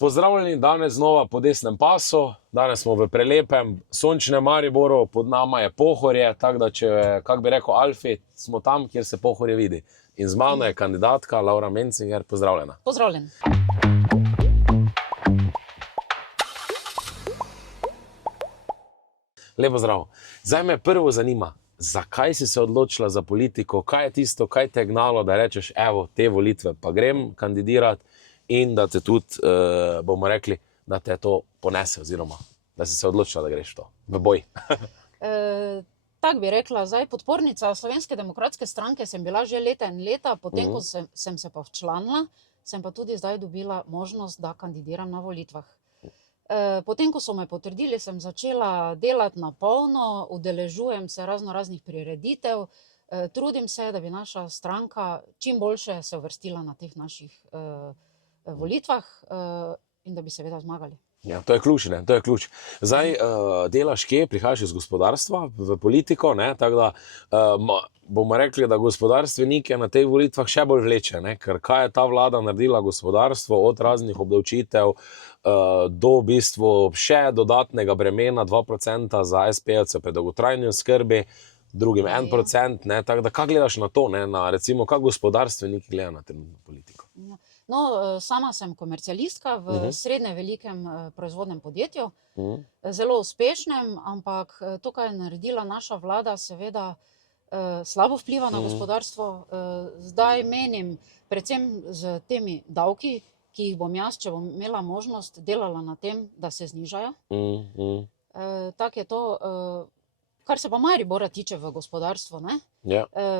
Pozdravljeni danes znova po desnem pasu. Danes smo v prelepem sončnem Mariboru, pod nama je Pohorje, tako da če, kak bi rekel Alfi, smo tam, kjer se Pohorje vidi. In z mano je kandidatka Laura Mencinger. Pozdravljena. Pozdravljen. Lepo zdrav. Zdaj me prvo zanima, zakaj si se odločila za politiko? Kaj je tisto, kaj te je gnalo, da rečeš, evo, te volitve pa grem kandidirati in da te tudi, bomo rekli, da te to ponese oziroma, da si se odločila, da greš to v boj? Tak bi rekla, zdaj podpornica Slovenske demokratske stranke sem bila že leta in leta, potem ko sem se pa včlanila, sem pa tudi zdaj dobila možnost, da kandidiram na volitvah. Potem, ko so me potrdili, sem začela delati na polno, udeležujem se raznih prireditev, trudim se, da bi naša stranka čim boljše se uvrstila na teh naših volitvah in da bi seveda zmagali. Ja, to je ključ, ne? To je ključ. Zdaj, delaš kje, prihajaš iz gospodarstva v politiko, ne? Tako da bomo rekli, da gospodarstvenike na teh volitvah še bolj vleče, ne? Ker kaj je ta vlada naredila gospodarstvo od raznih obdavčitev do v bistvu še dodatnega bremena 2% za SP-jevce pri dolgotrajni oskrbi, drugim 1%, ne? Tako da, kaj gledaš na to, ne? Na recimo, kaj gospodarstveniki gledajo na trenutno politiko? No, sama sem komercialistka v srednje velikem proizvodnem podjetju, zelo uspešnem, ampak to, kar je naredila naša vlada, seveda slabo vpliva na gospodarstvo. Zdaj menim, predvsem z temi davki, ki jih bom jaz, če bom imela možnost, delala na tem, da se znižajo. Tako je to, kar se pa Maribora tiče v gospodarstvu, ne?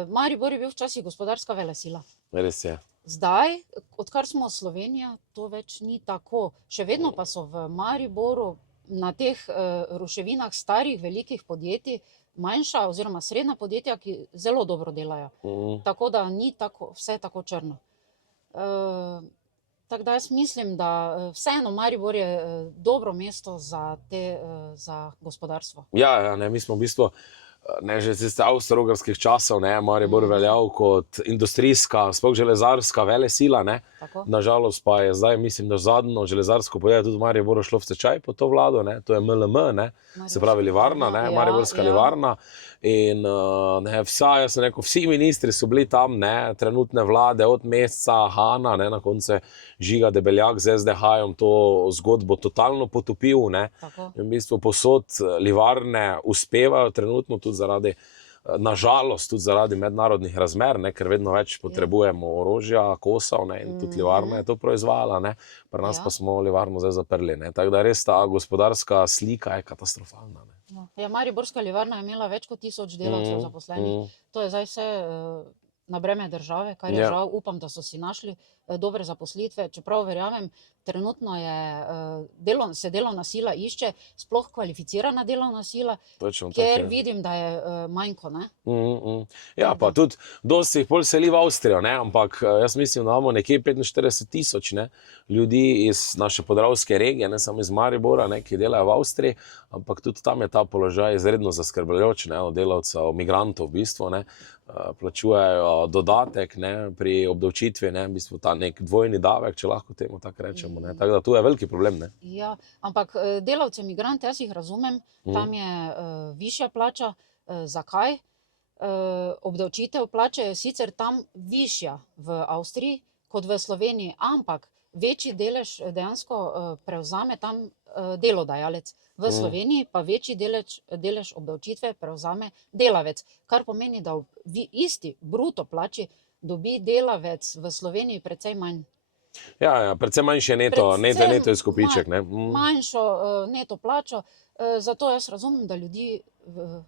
Maribor je bil včasih gospodarska velesila. Res je. Zdaj, odkar smo Slovenija, to več ni tako. Še vedno pa so v Mariboru na teh ruševinah starih velikih podjetij manjša oziroma srednja podjetja, ki zelo dobro delajo. Tako da ni vse tako črno. Tako da jaz mislim, da vseeno Maribor je dobro mesto za gospodarstvo. Ja, ne, mi smo v bistvu že iz avstro-ogrskih časov, ne, Maribor veljal kot industrijska, sploh železarska velesila, ne. Nažalost pa je zdaj, mislim, da zadnjo železarsko podjetje tudi v Mariboru šlo v stečaj pod to vlado, ne, to je MLM, ne, se pravi livarna, ne, Mariborska livarna. In jaz sem rekel, vsi ministri so bili tam, ne, trenutne vlade, od Mesca, Hana, ne, na koncu Žiga Debeljak z SDH-jem to zgodbo totalno potopil, ne. In v bistvu posod livarne uspevajo trenutno tudi zaradi, nažalost, tudi zaradi mednarodnih razmer, ne, ker vedno več potrebujemo orožja, kosov, ne, in tudi livarna je to proizvajala, ne. Pri nas pa smo livarno zdaj zaprli, ne. Tako da res ta gospodarska slika je katastrofalna, ne. Ja, Mariborska livarna je imela več kot 1000 delavcev zaposlenih. To je zdaj vse na breme države, kar je žal, upam, da so si našli dobre zaposlitve, čeprav verjamem, trenutno se delovna sila išče, sploh kvalificirana delovna sila, ker vidim, da je manjko, ne. Ja, pa tudi dosti jih bolj seli v Avstrijo, ne, ampak jaz mislim, da imamo nekje 45 000, ne, ljudi iz naše podravske regije, ne samo iz Maribora, ne, ki delajo v Avstriji, ampak tudi tam je ta položaj izredno zaskrbljujoč, ne, od delavcev, migrantov v bistvu, ne, plačujejo dodatek, ne, pri obdavčitvi, ne, v bistvu ta nek dvojni davek, če lahko temu tako rečemo, ne, tako da tu je veliki problem, ne. Ja, ampak delavce, migrante, jaz jih razumem, tam je višja plača, zakaj? Obdavčitev plače je sicer tam višja v Avstriji kot v Sloveniji, ampak večji delež dejansko prevzame tam delodajalec. V Sloveniji pa večji delež obdavčitve prevzame delavec, kar pomeni, da isti bruto plači dobi delavec v Sloveniji precej manj. Ja, precej manjši neto izkupiček, ne. Manjšo neto plačo, zato jaz razumem, da ljudi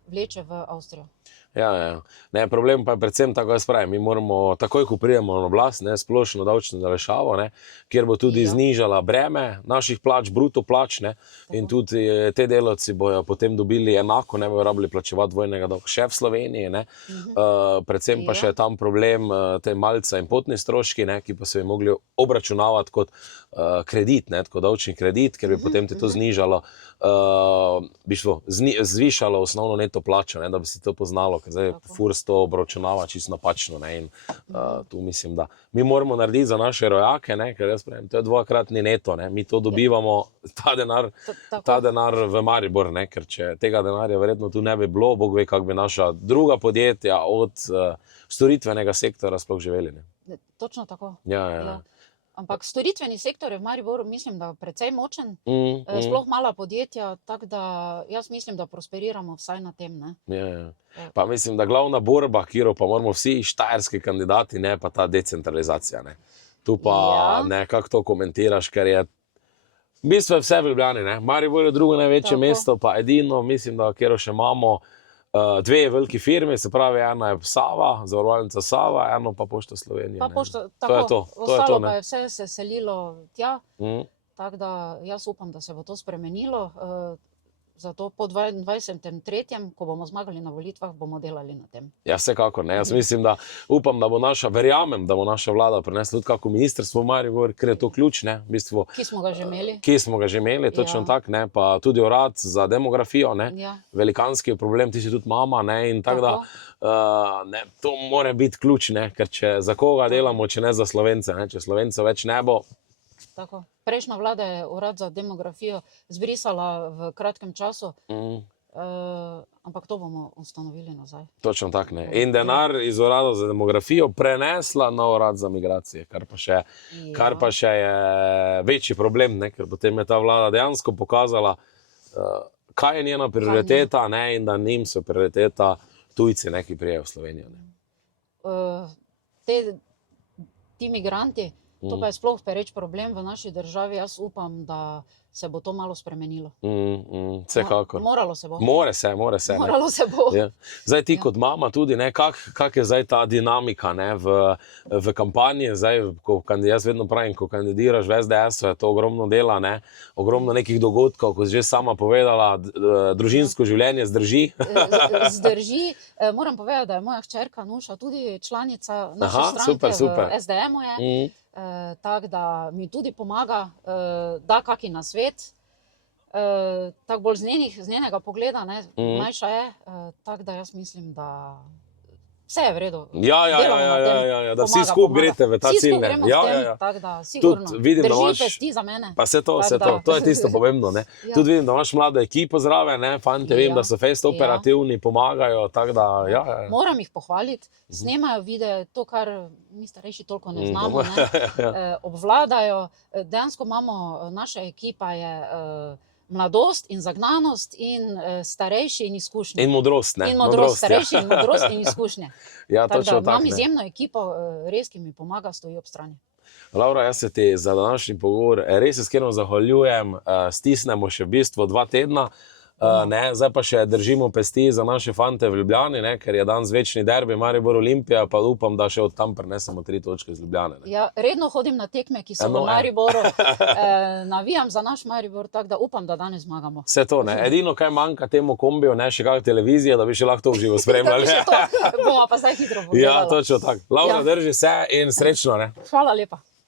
vleče v Avstrijo. Ja. Ne, problem pa je predvsem, tako jaz pravim, mi moramo takoj, ko pridemo na oblast, ne, splošno davčno olajšavo, ne, kjer bo tudi znižala breme naših plač, bruto plač, ne, in tudi te delavci bojo potem dobili enako, ne bojo rabili plačevati dvojnega davka še v Sloveniji, ne. Predvsem pa še je tam problem te malice in potni stroški, ne, ki pa se bi mogli obračunavati kot kredit, ne, kot davčni kredit, ker bi potem te to znižalo zvišalo osnovno neto plačo, ne, da bi si to poznalo, ker zdaj FURS to obračunava čisto napačno. Ne, in tu mislim, da mi moramo narediti za naše rojake, ne, ker jaz pravim, to je dvakratni neto, ne, mi to dobivamo, ta denar v Maribor, ne, ker če tega denarja verjetno tu ne bi bilo, Bog ve, kako bi naša druga podjetja od storitvenega sektora sploh živeli. Ne. Točno tako. Ja. Ampak storitveni sektor je v Mariboru, mislim, da precej močen, sploh mala podjetja, tako da jaz mislim, da prosperiramo vsaj na tem. Ne? Ja. Pa mislim, da glavna borba, kjer pa moramo vsi štajerski kandidati, ne pa ta decentralizacija. Ne? Tu pa nekako to komentiraš, ker je v bistvu vse v Ljubljani. Ne? Maribor je drugo največje mesto, pa edino, mislim, da kjer še imamo dve veliki firmi, se pravi, ena je Sava, zavarovalnica Sava, eno pa Pošta Slovenije. Pa Pošta, tako, to je to. Ostalo pa je vse se selilo tja, tako da jaz upam, da se bo to spremenilo. Zato po 22.3., ko bomo zmagali na volitvah, bomo delali na tem. Ja, vsekakor. Ne. Jaz mislim, da upam, da bo verjamem, da bo naša vlada prinesla tudi kako ministrstvo v Maribor, ker je to ključ, ne, v bistvu. Ki smo ga že imeli. Ki smo ga že imeli, točno tako, ne, pa tudi urad za demografijo, ne, velikanski problem, ti si tudi mama, ne, in tako da, ne, to mora biti ključ, ne, ker če za koga delamo, če ne za Slovence, ne, če Slovencev več ne bo. Tako. Prejšnja vlada je urad za demografijo zbrisala v kratkem času, ampak to bomo ustanovili nazaj. Točno tako, ne. In denar iz urada za demografijo prenesla na urad za migracije, kar pa še je večji problem, ne, ker potem je ta vlada dejansko pokazala, kaj je njena prioriteta, ne, in da njim so prioriteta tujci, ne, ki prijejo v Slovenijo. Ne. Ti migranti, to pa je sploh pereč problem v naši državi. Jaz upam, da se bo to malo spremenilo. Vsekakor. Moralo se bo. More se. Moralo se bo. Ja. Zdaj ti kot mama tudi, kak je zdaj ta dinamika, ne, v kampanji, zdaj, jaz vedno pravim, ko kandidiraš v SDS-u, je to ogromno dela, ne, ogromno nekih dogodkov, kot že sama povedala, družinsko življenje zdrži. Zdrži. Moram povedati, da je moja hčerka Nuša tudi članica naše stranke, super. V SDM-u je. Tako da mi tudi pomaga, da kaki nasvet, tako bolj z njenega pogleda, ne, mlajša je, tako da jaz mislim, da vse je v redu. Ja, da vsi skupaj greste v ta cilj. Vsi skupaj gremo v tem, tako da sigurno drži pesti za mene. Pa vse to, to je tisto pomembno. Ne. Tudi vidim, da imaš mlado ekipo zraven, ne, fante, vem, da so fejst operativni, pomagajo, tako da, Moram jih pohvaliti, snemajo videe, to, kar mi starejši toliko ne znamo, ne, obvladajo. Dejansko imamo, naša ekipa je mladost in zagnanost in starejši in izkušnje. In modrost, ne? In modrost, starejši in modrost in izkušnje. Ja, točno tako. Imam izjemno ekipo, res, ki mi pomaga, stoji ob strani. Laura, jaz se ti za današnji pogovor res iskreno zahvaljujem. Stisnemo še v bistvu 2 tedna. Zdaj pa še držimo pesti za naše fante v Ljubljani, ne, ker je danes večni derbi Maribor Olimpija, pa upam, da še od tam prinesemo 3 točke iz Ljubljane. Ne. Ja, redno hodim na tekme, ki so v Mariboru, navijam za naš Maribor, tako da upam, da danes zmagamo. Vse to, ne. Edino, kaj manjka temu kombiju, ne, še kakšna televizija, da bi še lahko to v živo spremljali. Bomo pa zdaj hitro pogledali. Ja, točno tako. Laura, drži se in srečno. Ne. Hvala lepa.